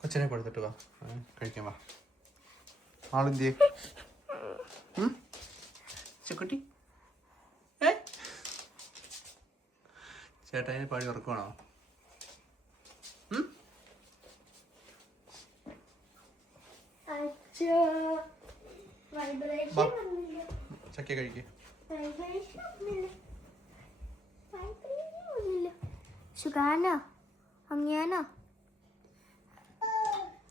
കൊച്ചിനെ കൊടുത്തിട്ട് വാ, കഴിക്കാൻ വാ. ആളെന്തിയെ ചെക്കുട്ടി? ചേട്ടായി പാടി ഉറക്കുവാണോ? ചക്ക കഴിക്കേ.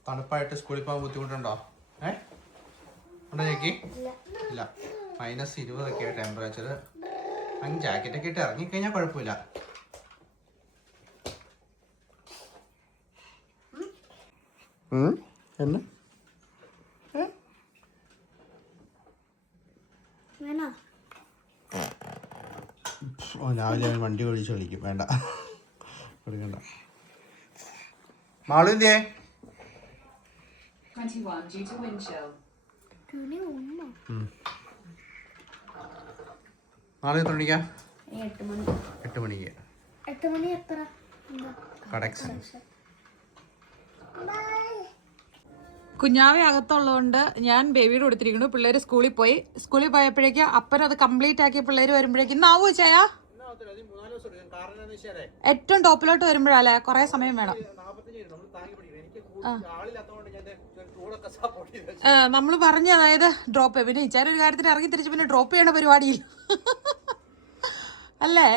തണുപ്പായിട്ട് സ്കൂളിൽ പോകാൻ ബുദ്ധിമുട്ടുണ്ടോ? ഉണ്ടോ ചേക്കി? ഇല്ല. -20 ടെമ്പറേച്ചർ. അങ്ങ് ജാക്കറ്റൊക്കെ ഇട്ട് ഇറങ്ങിക്കഴിഞ്ഞാൽ കുഴപ്പമില്ല. എന്ന് രാവിലെ വണ്ടി ഓടിച്ച് കളിക്കും. വേണ്ട, കൊടുക്കണ്ട. മാളുവിന്റെ നാളെ എത്ര മണിക്കാ? 8 മണിക്ക്. കടക്ഷൻ. കുഞ്ഞാവെ അകത്തുള്ളതുകൊണ്ട് ഞാൻ ബേബിയുടെ കൊടുത്തിരിക്കുന്നു. പിള്ളേർ സ്കൂളിൽ പോയി. സ്കൂളിൽ പോയപ്പോഴേക്ക് അപ്പൻ അത് കംപ്ലീറ്റ് ആക്കി പിള്ളേർ വരുമ്പോഴേക്കും ഇന്നാവൂ ചായാ? ഏറ്റവും ടോപ്പിലോട്ട് വരുമ്പോഴല്ലേ കുറെ സമയം വേണം. നമ്മൾ പറഞ്ഞ അതായത് ഡ്രോപ്പ് പിന്നെ ഇച്ചാര ഒരു കാര്യത്തിന് ഇറങ്ങി തിരിച്ച് പിന്നെ ഡ്രോപ്പ് ചെയ്യണ പരിപാടിയിൽ അല്ലേ?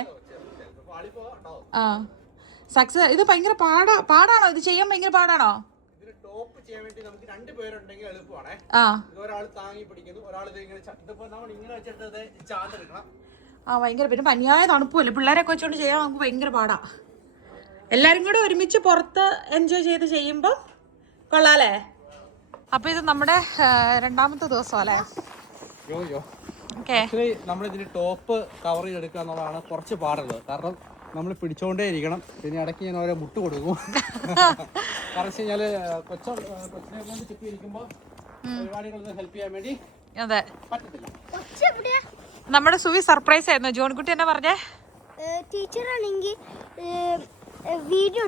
സക്സസ്. ഇത് ഭയങ്കര പാടാണോ ഇത് ചെയ്യാൻ? ഭയങ്കര പാടാണോ? ഭയങ്കര പിന്നെ പനിയായ തണുപ്പല്ലേ, പിള്ളേരൊക്കെ വെച്ചോണ്ട് ചെയ്യാൻ നമുക്ക് ഭയങ്കര പാടാ. എല്ലാരും കൂടെ ഒരുമിച്ച് പുറത്ത് എൻജോയ് ചെയ്ത് ചെയ്യുമ്പോ കൊള്ളാലേ. അപ്പൊ ഇത് നമ്മുടെ രണ്ടാമത്തെ ദിവസം അല്ലേ? നമ്മളിതിന് ടോപ്പ് കവർ ചെയ്തെടുക്കുക എന്നുള്ളതാണ് കുറച്ച് പാടുള്ളത്. കാരണം നമ്മൾ പിടിച്ചോണ്ടേ ഇരിക്കണം. പിന്നെ ഇടയ്ക്ക് ഞാൻ ഓരോ മുട്ട് കൊടുക്കും. കാരണം വെച്ച് കഴിഞ്ഞാല് കൊച്ചിനെ കൊണ്ട് ചുറ്റി ഇരിക്കുമ്പോൾ പരിപാടികളൊന്നും ഹെൽപ്പ് ചെയ്യാൻ വേണ്ടി പറ്റത്തില്ല. നമ്മുടെ സുവി സർപ്രൈസ് ആയിരുന്നു. ജോൺകുട്ടി എന്നെ പറഞ്ഞേ ടീച്ചർ ആണെങ്കിൽ വീഡിയോ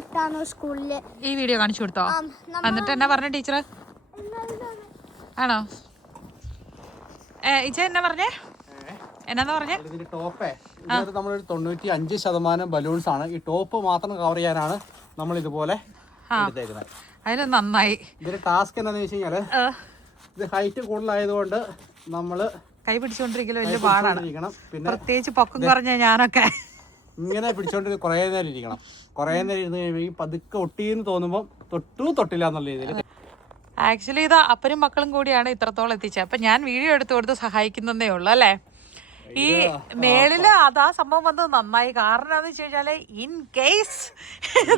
ഇട്ടാണോ സ്കൂളില്? ഈ വീഡിയോ കാണിച്ചു കൊടുത്തോ? എന്നിട്ട് എന്നാ പറഞ്ഞ ടീച്ചർ? ആണോ ഇച്ച എന്നാ പറഞ്ഞേ? എന്നാന്ന് പറഞ്ഞേ? ടോപ്പേ നമ്മളൊരു 95% ബലൂൺസ് ആണ്. ഈ ടോപ്പ് മാത്രം കവർ ചെയ്യാനാണ് നമ്മൾ ഇതുപോലെ എടുത്തേക്കുന്നത്. അതിന് നന്നായി. ഇതിന്റെ ടാസ്ക് എന്താന്ന് വെച്ച് കഴിഞ്ഞാല് ഇത് ഹൈറ്റ് കൂടുതലായതുകൊണ്ട് നമ്മള് കൈ പിടിച്ചോണ്ടിരിക്കലും വലിയ പാടാണ്. പിന്നെ പ്രത്യേകിച്ച് പൊക്കം കുറഞ്ഞ ഞാനൊക്കെ ഇങ്ങനെ പിടിച്ചോണ്ട് കുറേ നേരം ഇരിക്കണം. കുറേ നേരം ഇരുന്ന് കഴിയുമ്പോൾ പതുക്കെ ഒട്ടിന്ന് തോന്നുമ്പോൾ തൊട്ടില്ല എന്നുള്ള രീതിയിൽ. ആക്ച്വലി ഇത് അപ്പനും മക്കളും കൂടിയാണ് ഇത്രത്തോളം എത്തിച്ചത്. അപ്പൊ ഞാൻ വീഡിയോ എടുത്തു കൊടുത്ത് സഹായിക്കുന്നതേ ഉള്ളു അല്ലേ? ഈ മേളില് അതാ സംഭവം വന്നത് നന്നായി. കാരണം എന്താന്ന് വെച്ച് കഴിഞ്ഞാല് ഇൻ കേസ്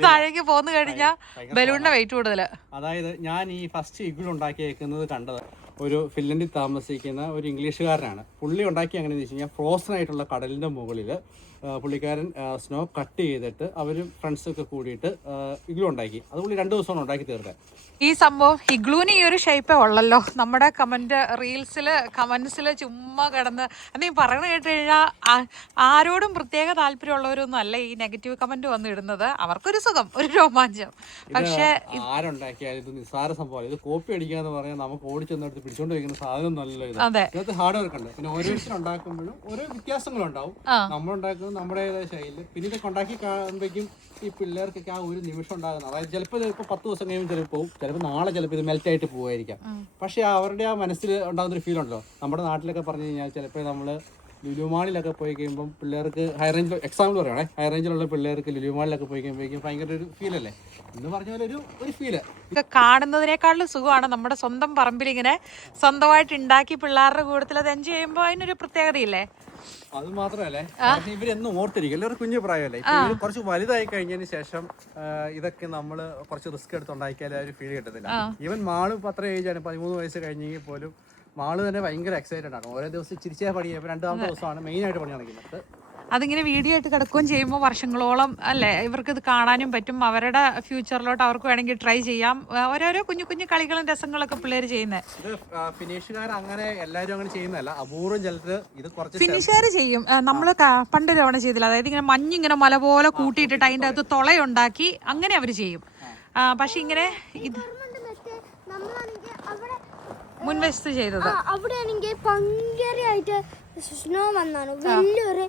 താഴേക്ക് പോന്നു കഴിഞ്ഞാൽ ബലൂണിന്റെ വെയിറ്റ് കൂടുതല്. അതായത് ഞാൻ ഈ ഫസ്റ്റ് ഇഗ്ലു ഉണ്ടാക്കിയേക്കുന്നത് കണ്ടത് ഒരു ഫിൻലൻഡിൽ താമസിക്കുന്ന ഒരു ഇംഗ്ലീഷുകാരനാണ്. പുള്ളി ഉണ്ടാക്കി എങ്ങനെയാണെന്ന് വെച്ച് കഴിഞ്ഞാൽ ഫ്രോസൺ ആയിട്ടുള്ള കടലിൻ്റെ മുകളിൽ പുള്ളിക്കാരൻ സ്നോ കട്ട് ചെയ്തിട്ട് അവരും ഫ്രണ്ട്സൊക്കെ കൂടിയിട്ട് ഇഗ്ലു ഉണ്ടാക്കി. അത് പുള്ളി 2 ദിവസമാണ് ഉണ്ടാക്കി തീർത്തത്. ഈ സംഭവം ഇഗ്ലൂന് ഈ ഒരു ഷേപ്പേ ഉള്ളല്ലോ. നമ്മുടെ കമന്റ്സിൽ ചുമ്മാ കിടന്ന് എന്തെങ്കിലും പറയണ കേട്ട് കഴിഞ്ഞാൽ ആരോടും പ്രത്യേക താല്പര്യമുള്ളവരൊന്നും അല്ല ഈ നെഗറ്റീവ് കമന്റ് വന്ന് ഇടുന്നത്. അവർക്കൊരു സുഖം, ഒരു രോമാഞ്ചം. പക്ഷേ ആരുണ്ടാക്കിയാലും ഇത് നിസ്സാര സംഭവം. ഇത് കോപ്പി അടിക്കാന്ന് പറഞ്ഞാൽ നമുക്ക് ഓടിച്ചെന്നെടുത്ത് പിടിച്ചോണ്ട് വയ്ക്കുന്ന സാധനം നല്ലല്ലോ. ഇതിനകത്ത് ഹാർഡ് വർക്ക് ഉണ്ട്. പിന്നെ ഓരോരുത്തരും ഉണ്ടാക്കുമ്പോഴും ഓരോ വ്യത്യാസങ്ങളുണ്ടാവും. നമ്മളുണ്ടാക്കുന്നത് നമ്മുടേതായ ശൈലിയിൽ. പിന്നെ ഇതൊക്കെ ഉണ്ടാക്കി കാണുമ്പോഴേക്കും ഈ പിള്ളേർക്കൊക്കെ ആ ഒരു നിമിഷം ഉണ്ടാകുന്നത്. അതായത് ചിലപ്പോൾ 10 ദിവസം കഴിയുമ്പോൾ ചിലപ്പോൾ പോകും, ചിലപ്പോൾ നാളെ ചിലപ്പോൾ ഇത് മെൽറ്റ് ആയിട്ട് പോകുമായിരിക്കാം. പക്ഷേ അവരുടെ ആ മനസ്സിൽ ഉണ്ടാകുന്നൊരു ഫീൽ ഉണ്ടല്ലോ. നമ്മുടെ നാട്ടിലൊക്കെ പറഞ്ഞു കഴിഞ്ഞാൽ ചിലപ്പോൾ നമ്മൾ ലുലുമാളിലൊക്കെ പോയി കഴിയുമ്പം പിള്ളേർക്ക് ഹൈ റേഞ്ചിൽ എക്സാമ്പിൾ പറയുകയാണെ, ഹൈ റേഞ്ചിലുള്ള പിള്ളേർക്ക് ലുലുമാളിലൊക്കെ പോയി കഴിയുമ്പോഴേക്കും ഭയങ്കര ഒരു ഫീലല്ലേ എന്ന് പറഞ്ഞ പോലെ ഒരു ഫീല്. ഇത് കാണുന്നതിനേക്കാളും സുഖമാണ് നമ്മുടെ സ്വന്തം പറമ്പിൽ ഇങ്ങനെ സ്വന്തമായിട്ട് ഉണ്ടാക്കി പിള്ളേരുടെ കൂട്ടത്തിൽ അത് എൻജോയ് ചെയ്യുമ്പോൾ അതിനൊരു പ്രത്യേകതയില്ലേ? അത് മാത്രമല്ലേ, ഇവരെന്നും ഓർത്തിരിക്കും. എല്ലാവരും കുഞ്ഞു പ്രായമല്ലേ. കുറച്ച് വലുതായി കഴിഞ്ഞതിന് ശേഷം ഇതൊക്കെ നമ്മൾ കുറച്ച് റിസ്ക് എടുത്ത് ഉണ്ടാക്കിയാൽ ആ ഒരു ഫീൽ കിട്ടത്തില്ല. ഈവൻ മാള് ഇപ്പം അത്ര ഏജാണ്, 13 വയസ്സ് കഴിഞ്ഞെങ്കിൽ പോലും മാള് തന്നെ ഭയങ്കര എക്സൈറ്റഡ് ആണ്. ഓരോ ദിവസം ചിരിച്ചാൽ പണി. 2ാമത്തെ ദിവസമാണ് മെയിനായിട്ട് പണി നടക്കുന്നത്. അതിങ്ങനെ വീഡിയോ ആയിട്ട് കിടക്കുകയും ചെയ്യുമ്പോൾ വർഷങ്ങളോളം അല്ലേ ഇവർക്ക് ഇത് കാണാനും പറ്റും. അവരുടെ ഫ്യൂച്ചറിലോട്ട് അവർക്ക് വേണമെങ്കിൽ ട്രൈ ചെയ്യാം. ഓരോരോ കുഞ്ഞു കുഞ്ഞു കളികളും രസങ്ങളൊക്കെ പിള്ളേർ ചെയ്യുന്നത്. ഇത് ഫിനിഷുകാർ അങ്ങനെ എല്ലാവരും അങ്ങനെ ചെയ്യുന്നതല്ല, അപൂർവം ചിലർ ഇത് കുറച്ച് ഫിനിഷുകാർ ചെയ്യും. നമ്മൾ പണ്ട് തവണ ചെയ്തില്ല, അതായത് ഇങ്ങനെ മഞ്ഞിങ്ങനെ മല പോലെ കൂട്ടിയിട്ടിട്ട് അതിൻ്റെ അകത്ത് തുളയുണ്ടാക്കി അങ്ങനെ അവർ ചെയ്യും. പക്ഷെ ഇങ്ങനെ ഇത് മുൻവശത്ത് ചെയ്തത് അവിടെയാണെങ്കിൽ ഭയങ്കരമായിട്ട് സ്നോ വന്നാണ്, വലിയൊരു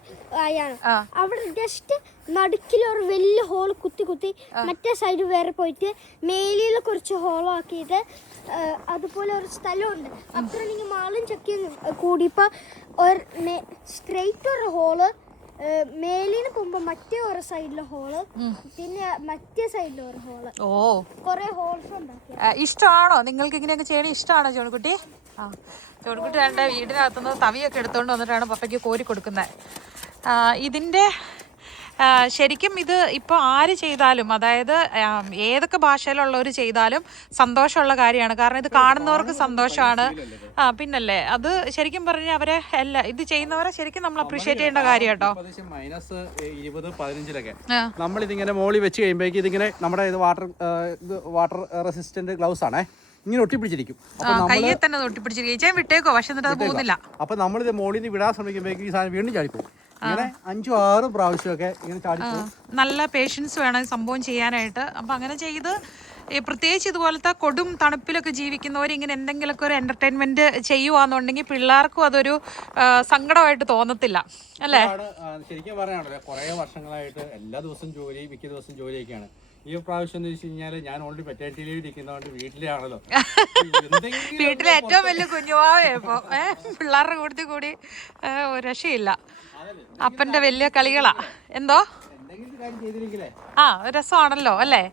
ആയാണ്. അവിടെ ജസ്റ്റ് നടുക്കിലൊരു വലിയ ഹോൾ കുത്തി മറ്റേ സൈഡ് വേറെ പോയിട്ട് മേലിൽ കുറച്ച് ഹോളാക്കിയിട്ട് അതുപോലെ ഒരു സ്ഥലമുണ്ട്. അപ്പോഴാണെങ്കിൽ മാളും ചക്കിയും കൂടിയപ്പോൾ ഒരു സ്ട്രെയിറ്റ് ഒരു ഹോള്, മേലിന് പോകുമ്പോ മറ്റേ ഒരു സൈഡിലെ ഹോള്, പിന്നെ മറ്റേ സൈഡിലെ ഒരു ഹോള്, കൊറേ ഹോൾസ് ഉണ്ടാക്കി. ഇഷ്ടമാണോ നിങ്ങൾക്ക് ഇങ്ങനെയൊക്കെ ചെയ്യണേ? ഇഷ്ടമാണോ ജോണിക്കുട്ടി? ജോണിക്കുട്ടി രണ്ട് വീടിനകത്തുനിന്ന് തവിയൊക്കെ എടുത്തുകൊണ്ട് വന്നിട്ടാണ് പപ്പയ്ക്ക് കോരി കൊടുക്കുന്നത്. ഇതിൻ്റെ ശരിക്കും ഇത് ഇപ്പോൾ ആര് ചെയ്താലും, അതായത് ഏതൊക്കെ ഭാഷയിലുള്ളവർ ചെയ്താലും സന്തോഷമുള്ള കാര്യമാണ്. കാരണം ഇത് കാണുന്നവർക്ക് സന്തോഷമാണ്. പിന്നല്ലേ, അത് ശരിക്കും പറഞ്ഞാൽ അവരെ ഇത് ചെയ്യുന്നവരെ ശരിക്കും നമ്മൾ അപ്രീഷിയേറ്റ് ചെയ്യേണ്ട കാര്യം കേട്ടോ. -15 നമ്മളിതിങ്ങനെ മോളി വെച്ച് കഴിയുമ്പോഴേക്കും ഇതിങ്ങനെ നമ്മുടെ ഇത് വാട്ടർ റെസിസ്റ്റന്റ് ഗ്ലൗസ് ആണേ, ഇങ്ങനെ ഒട്ടിപ്പിടിച്ചിരിക്കും. കയ്യെ തന്നെ ഒട്ടിപ്പിടിച്ചിരിക്കും. വിട്ടേക്കോ, പക്ഷെ എന്നിട്ട് അത് പോകുന്നില്ല. അപ്പൊ നമ്മളിത് മോളിൽ നിന്ന് വിടാൻ ശ്രമിക്കുമ്പോഴേക്കും ഈ സാധനം വീണ്ടും ചാടിപ്പോകും. ഇങ്ങനെ 5-6 പ്രാവശ്യമൊക്കെ ഇങ്ങനെ ചാടിപ്പോകും. നല്ല പേഷ്യൻസ് വേണം സംഭവം ചെയ്യാനായിട്ട്. അപ്പം അങ്ങനെ ചെയ്ത് പ്രത്യേകിച്ച് ഇതുപോലത്തെ കൊടും തണുപ്പിലൊക്കെ ജീവിക്കുന്നവർ ഇങ്ങനെ എന്തെങ്കിലുമൊക്കെ ഒരു എന്റർടൈൻമെന്റ് ചെയ്യുവാന്നുണ്ടെങ്കിൽ പിള്ളേർക്കും അതൊരു സങ്കടമായിട്ട് തോന്നത്തില്ല അല്ലേ? ശരിക്കും പറയാണല്ലോ, കുറെ വർഷങ്ങളായിട്ട് എല്ലാ ദിവസവും ജോലി, മിക്ക ദിവസം ജോലിയൊക്കെയാണ്. ഈ പ്രാവശ്യം എന്ന് വെച്ച് കഴിഞ്ഞാല് ഞാൻ ഓൾറെഡി പെറ്റേണിറ്റി ലീവ് ഇരിക്കുന്നതുകൊണ്ട് വീട്ടിലാണല്ലോ. വീട്ടിലെ ഏറ്റവും വലിയ കുഞ്ഞുവാവേ ഇപ്പൊ പിള്ളേരുടെ കൂട്ടത്തിൽ കൂടി ഒരു രക്ഷയില്ല. അപ്പന്റെ വലിയ കളികളാ. എന്തോ രസമാണല്ലോ അല്ലേ?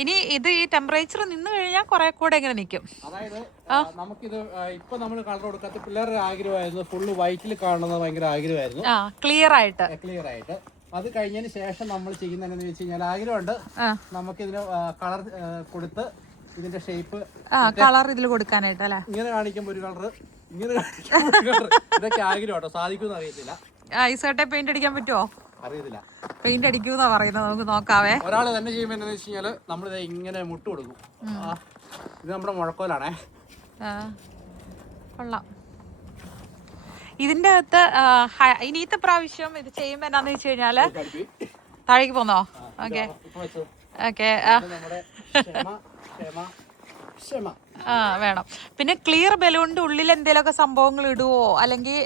ഇനി ഇത് ഈ ടെമ്പറേച്ചർ നിന്ന് കഴിഞ്ഞാൽ കുറെ കൂടെ ഇങ്ങനെ നിൽക്കും. അതായത് നമുക്കിത് ഇപ്പൊ നമ്മൾ കളർ കൊടുക്കാത്ത പിള്ളേരുടെ ആഗ്രഹമായിരുന്നു ഫുള്ള് വൈറ്റിൽ കാണുന്നത്, ഭയങ്കര ആഗ്രഹമായിരുന്നു ക്ലിയർ ആയിട്ട്. അത് കഴിഞ്ഞതിന് ശേഷം നമ്മൾ ചെയ്യുന്നതെന്ന് വെച്ച് കഴിഞ്ഞാൽ ആഗ്രഹമുണ്ട് നമുക്കിതിന് കളർ കൊടുത്ത് ഇതിന്റെ ഷേപ്പ് കളർ ഇതിൽ കൊടുക്കാനായിട്ട് അല്ലേ? ഇങ്ങനെ കാണിക്കുമ്പോൾ ഒരു കളർ, ഇങ്ങനെ ഇതൊക്കെ ആഗ്രഹം കേട്ടോ, സാധിക്കുമെന്ന് അറിയത്തില്ല. ഐസോട്ടെ പെയിന്റ് അടിക്കാൻ പറ്റുമോ? അറിയത്തില്ല. പെയിന്റ് അടിക്കൂന്നാ പറയുന്നത്, നമുക്ക് നോക്കാവേ. ഒരാൾ തന്നെ ചെയ്യുമ്പോൾ എന്താണെന്ന് വെച്ച് കഴിഞ്ഞാൽ നമ്മളിത് ഇങ്ങനെ മുട്ട് കൊടുക്കും. ഇത് നമ്മുടെ മുഴക്കോലാണേ. കൊള്ളാം. ഇതിന്റെ അകത്ത് ഇനിയത്തെ പ്രാവശ്യം ഇത് ചെയ്യുമ്പോ എന്താന്ന് വെച്ച് കഴിഞ്ഞാല് താഴേക്ക് പോന്നോ? ഓക്കെ ഓക്കെ വേണം. പിന്നെ ക്ലിയർ ബലൂണിന്റെ ഉള്ളിൽ എന്തെങ്കിലുമൊക്കെ സംഭവങ്ങൾ ഇടുവോ അല്ലെങ്കിൽ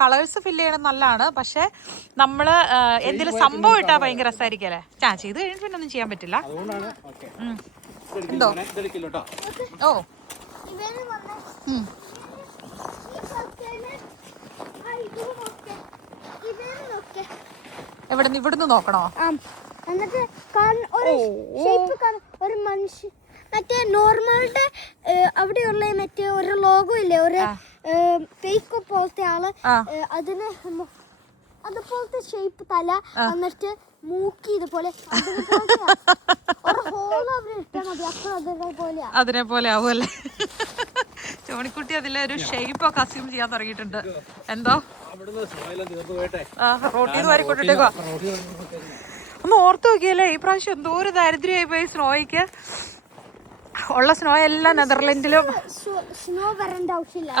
കളേഴ്സ് ഫില്ല് ചെയ്യണം നല്ലതാണ്. പക്ഷെ നമ്മള് എന്തെങ്കിലും സംഭവം ഇട്ടാ ഭയങ്കര രസമായിരിക്കും അല്ലേ? ചെയ്ത് കഴിഞ്ഞിട്ട് പിന്നെ ഒന്നും ചെയ്യാൻ പറ്റില്ല. എന്തോ ഓ ഇവിടുന്ന് നോക്കണോ? എന്നിട്ട് ഒരു മനുഷ്യൻ മറ്റേ നോർമലിന്റെ അവിടെയുള്ള മറ്റേ ഒരു ലോഗോ ഇല്ലേ, ഒരു ഫേക്ക് പോലത്തെ ആള്, അതിന് അതുപോലത്തെ ഷേപ്പ് തല, എന്നിട്ട് മൂക്കി ഇതുപോലെ ഒരു ഹോള് അവിടെ ഇട്ടാൽ മതി. അപ്പൊ അതിനെപോലെ ആവുമല്ലേ? ചോണിക്കുട്ടി അതിലൊരു ഷേപ്പൊക്കെ അസ്യൂം ചെയ്യാൻ തുടങ്ങിയിട്ടുണ്ട്. എന്തോ റോട്ടിൽ വാരി കൊണ്ടിട്ടേക്കോ. ഒന്ന് ഓർത്ത് നോക്കിയല്ലേ, ഈ പ്രാവശ്യം എന്തോ ഒരു ദരിദ്രമായി പോയി സ്നോയ്ക്ക്. ഉള്ള സ്നോ എല്ലാം നെതർലൻഡിലും സ്നോ വരേണ്ട ആവശ്യമില്ല.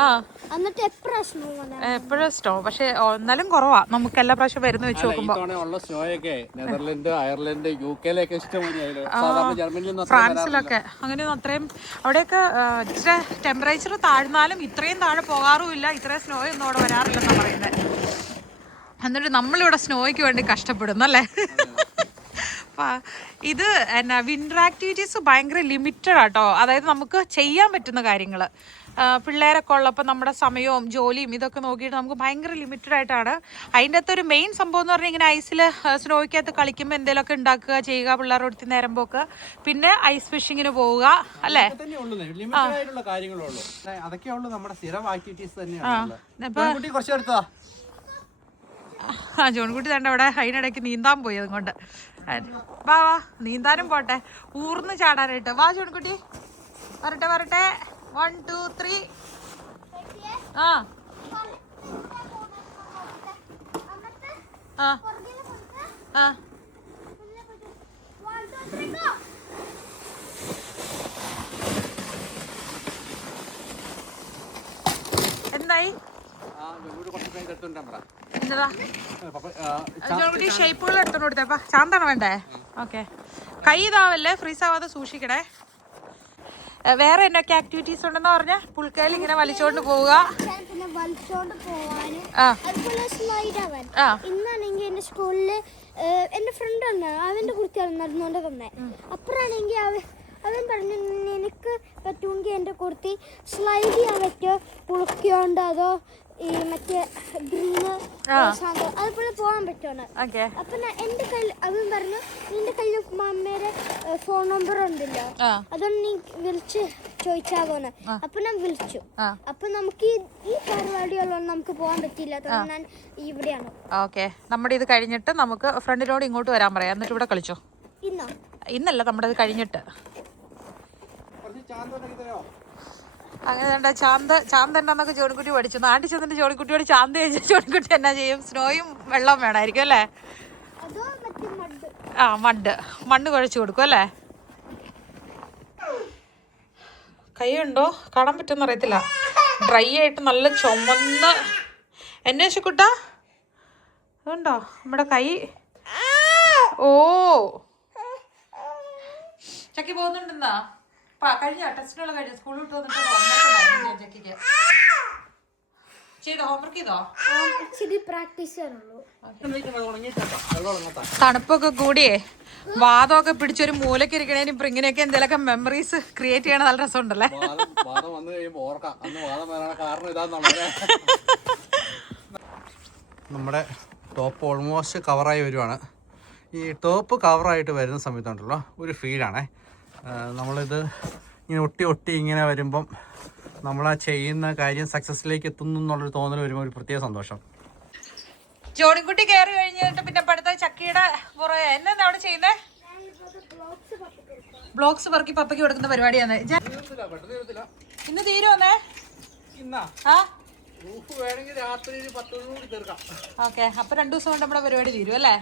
എന്നിട്ട് എപ്പോഴും സ്നോ, പക്ഷെ എന്നാലും കുറവാ നമുക്ക് എല്ലാ പ്രാവശ്യം വരുന്ന വെച്ച് നോക്കുമ്പോ. നെതർലൻഡ്, അയർലൻഡ്, യുകെയിലൊക്കെ ഫ്രാൻസിലൊക്കെ അങ്ങനെ അത്രയും അവിടെയൊക്കെ ഇത്ര ടെമ്പറേച്ചർ താഴ്ന്നാലും ഇത്രയും താഴെ പോകാറുമില്ല, ഇത്രയും സ്നോ ഒന്നും അവിടെ വരാറില്ലെന്നാ പറയുന്നത്. എന്നിട്ട് നമ്മളിവിടെ സ്നോയ്ക്ക് വേണ്ടി കഷ്ടപ്പെടുന്നല്ലേ? ഇത് എന്നാ വിൻ്റർ ആക്ടിവിറ്റീസ് ഭയങ്കര ലിമിറ്റഡ് ആട്ടോ. അതായത് നമുക്ക് ചെയ്യാൻ പറ്റുന്ന കാര്യങ്ങൾ പിള്ളേരൊക്കെ ഉള്ളപ്പോൾ നമ്മുടെ സമയവും ജോലിയും ഇതൊക്കെ നോക്കിയിട്ട് നമുക്ക് ഭയങ്കര ലിമിറ്റഡ് ആയിട്ടാണ്. അതിൻ്റെ അകത്തൊരു മെയിൻ സംഭവം എന്ന് പറഞ്ഞാൽ ഇങ്ങനെ ഐസിൽ സ്നോയ്ക്കകത്ത് കളിക്കുമ്പോൾ എന്തെങ്കിലുമൊക്കെ ഉണ്ടാക്കുക, ചെയ്യുക, പിള്ളേരുടെ അടുത്ത് നേരം പോക്ക്, പിന്നെ ഐസ് ഫിഷിങ്ങിന് പോവുക അല്ലേ? ജോൺകുട്ടി തന്നെ അവിടെ അതിനിടയ്ക്ക് നീന്താൻ പോയി. അതുകൊണ്ട് വാ നീന്താനും പോട്ടെ, ഊർന്ന് ചാടാനായിട്ട്. വാ ജോൺകുട്ടി, വരട്ടെ 1 2 3. എന്തായി എന്നതാ ഷേപ്പുകൾ എടുത്തോണ്ട് കൊടുത്തേപ്പാ. ചാന്താണോ വേണ്ടേ? ഓക്കെ. കൈ ഇതാവല്ലേ, ഫ്രീസ് ആവാതെ സൂക്ഷിക്കണേ. വേറെ എന്തൊക്കെ ആക്ടിവിറ്റീസ് ഉണ്ടെന്ന് പറഞ്ഞ? പുൽക്കയിൽ ഇങ്ങനെ വലിച്ചോണ്ട് പോവുക, പിന്നെ വലിച്ചോണ്ട് പോവാനും അതുപോലെ സ്ലൈഡ് ആവാൻ. ഇന്നാണെങ്കിൽ എന്റെ സ്കൂളില് എന്റെ ഫ്രണ്ട് ഉണ്ട്, അവന്റെ കുറിച്ചാണ് നടന്നുകൊണ്ട് തന്നെ. അപ്പഴാണെങ്കിൽ അവൻ പറഞ്ഞു നിനക്ക് പറ്റുമെങ്കിൽ എൻ്റെ കുർത്തി സ്ലൈഡ് ചെയ്യാൻ പറ്റുമോ, പുളുക്കിയോണ്ട് അതോ ഈ മറ്റേ ഗ്രീന് അതുപോലെ പോകാൻ പറ്റുമോ. അപ്പൊ എന്റെ കയ്യിൽ അവൻ പറഞ്ഞു നിന്റെ കയ്യിൽ മമ്മയുടെ ഫോൺ നമ്പർ ഉണ്ടല്ലോ, അതൊന്ന് നീ വിളിച്ച് ചോദിച്ചാവോന്ന്. അപ്പൊ ഞാൻ വിളിച്ചു. അപ്പൊ നമുക്ക് ഈ പരിപാടികളൊന്നും നമുക്ക് പോകാൻ പറ്റില്ല, അതുകൊണ്ട് ഞാൻ ഇവിടെയാണ്. ഓക്കെ, നമ്മുടെ ഇത് കഴിഞ്ഞിട്ട് നമുക്ക് ഫ്രണ്ടിനോട് ഇങ്ങോട്ട് വരാൻ പറയാം, എന്നിട്ട് ഇവിടെ കളിച്ചോ. ഇന്നല്ല, നമ്മുടെ ഇത് കഴിഞ്ഞിട്ട്. അങ്ങനെ ചാന്ത് എന്നാന്നൊക്കെ ജോണിക്കുട്ടി പഠിച്ചു. നാട്ടിൽ ചെന്നിട്ട് ജോണിക്കുട്ടിയോട് ചാന്ത് കഴിച്ചാൽ ജോണിക്കുട്ടി എന്നാ ചെയ്യും? സ്നോയും വെള്ളം വേണമായിരിക്കും അല്ലേ? മണ്ണ് കുഴച്ച് കൊടുക്കും അല്ലേ? കൈയുണ്ടോ കാണാൻ പറ്റുമെന്ന് അറിയത്തില്ല, ഡ്രൈ ആയിട്ട് നല്ല ചുമന്ന്. എന്നെ ശുക്കുട്ടാ അതുണ്ടോ നമ്മുടെ കൈ? ഓ ചക്കി പോകുന്നുണ്ടെന്നാ കഴിഞ്ഞ ടെസ്റ്റിനുള്ള കഴിഞ്ഞ സ്കൂളിൽ വിട്ട് വന്നിട്ട് ചക്കിക്ക് ചെയ്തോ? ഹോംവർക്ക് ചെയ്തോ? തണുപ്പൊക്കെ കൂടിയേ വാദമൊക്കെ പിടിച്ചൊരു മൂലക്ക് ഇരിക്കണേന് ഇപ്പൊ ഇങ്ങനെയൊക്കെ എന്തെങ്കിലുമൊക്കെ മെമ്മറീസ് ക്രിയേറ്റ് ചെയ്യണ നല്ല രസമുണ്ടല്ലേ? നമ്മുടെ ടോപ്പ് ഓൾമോസ്റ്റ് കവറായി വരുവാണ്. ഈ ടോപ്പ് കവറായിട്ട് വരുന്ന സമയത്തുണ്ടല്ലോ ഒരു ഫീലാണേ. നമ്മളിത് ഇങ്ങനെ ഒട്ടി ഇങ്ങനെ വരുമ്പം നമ്മളാ ചെയ്യുന്ന കാര്യം സക്സസ്സിലേക്ക് എത്തുന്നു എന്നുള്ളൊരു തോന്നൽ വരുമ്പോൾ ഒരു പ്രത്യേക സന്തോഷം. ജോണിക്കുട്ടി കയറി കഴിഞ്ഞിട്ട് പിന്നെ അടുത്ത ചക്കിയുടെ പുറകെ എന്നാ അവിടെ ചെയ്യുന്നേ? ബ്ലോക്സ് പറക്കി പപ്പയ്ക്ക് കൊടുക്കുന്ന പരിപാടിയാണ്. ഇന്ന് തീരുവന്നേ? ഓക്കെ, അപ്പൊ 2 ദിവസം കൊണ്ട് നമ്മുടെ പരിപാടി തീരും അല്ലേ?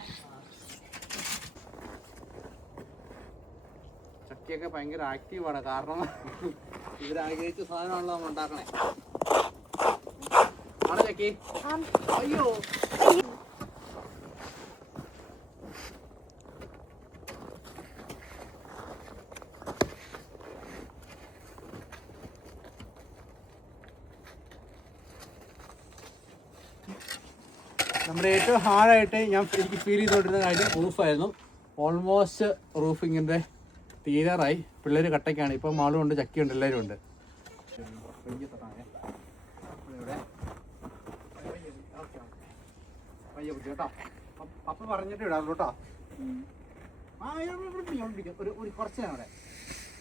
ചക്കിയൊക്കെ ഭയങ്കര ആക്റ്റീവാണ്, കാരണം ഇവരാഗ്രഹിച്ച സാധനമാണല്ലോ നമ്മൾ ഉണ്ടാക്കണേ. ആണോ ചക്കി? അയ്യോ നമ്മുടെ ഏറ്റവും ഹാർഡായിട്ട് എനിക്ക് ഫീൽ ചെയ്തുകൊണ്ടിരുന്ന കാര്യം റൂഫായിരുന്നു. ഓൾമോസ്റ്റ് റൂഫിങ്ങിൻ്റെ തീരാറായി. പിള്ളേർ കട്ടയ്ക്കാണ്. ഇപ്പം മാളും ഉണ്ട്, ചക്കിയുണ്ട്, എല്ലാവരും ഉണ്ട്. കേട്ടോ പപ്പ പറഞ്ഞിട്ട് വിടാറുള്ളൂ കേട്ടോ. ഒരു കുറച്ച് നേരം അവിടെ.